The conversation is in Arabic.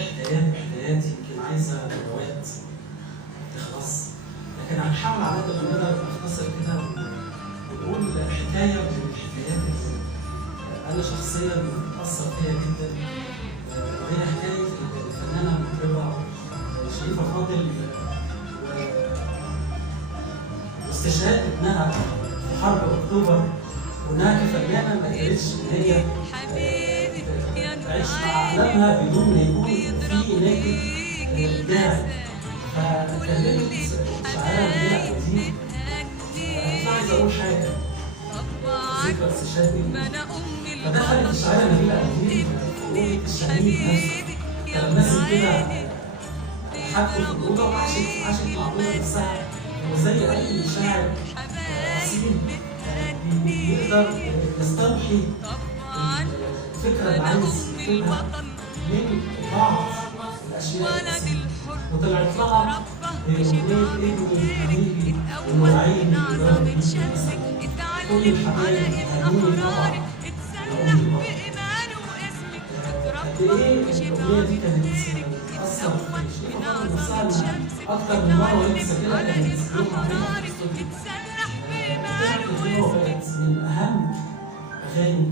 حكايات يمكن عايزه روايات تخلص، لكن هنحاول على قد ما نقدر نختصر كده ونقول حكايه من الحكايات اللي انا شخصيا اثر فيا جدا، وهي حكايه الفنانه المطربه شريفه فاضل واستشهاد ابنها في حرب اكتوبر. هناك فنانه ما قدرتش ان هي تعيش مع احلامها بدون ما يكون في ناتج داعي، فكلمت شاعره نبيله قديم. مش عايز اقول حاجه ذكرى استشهاد ابني، فدخلت الشاعره نبيله قديم في الشهيد نفسه، فلمست كده حاجته في الاوضه وعاشت مع اوضه نفسها. وزي اي شاعر اصيل يقدر يستوحي الفكره اللي عايز يكتبها من بعض الاشياء الأصيلة. وطلعت لها اغنيه ابني حبيبي ونورعيني كل الحبايب هنوني طبعا لأمي بابا. قد ايه الاغنيه دي كانت بتاثر في شريفه فاضل نفسها انها اكتر من مره وهي بتسجلها كانت بتسجلها عليها في الاستوديو. وبقت من اهم اغاني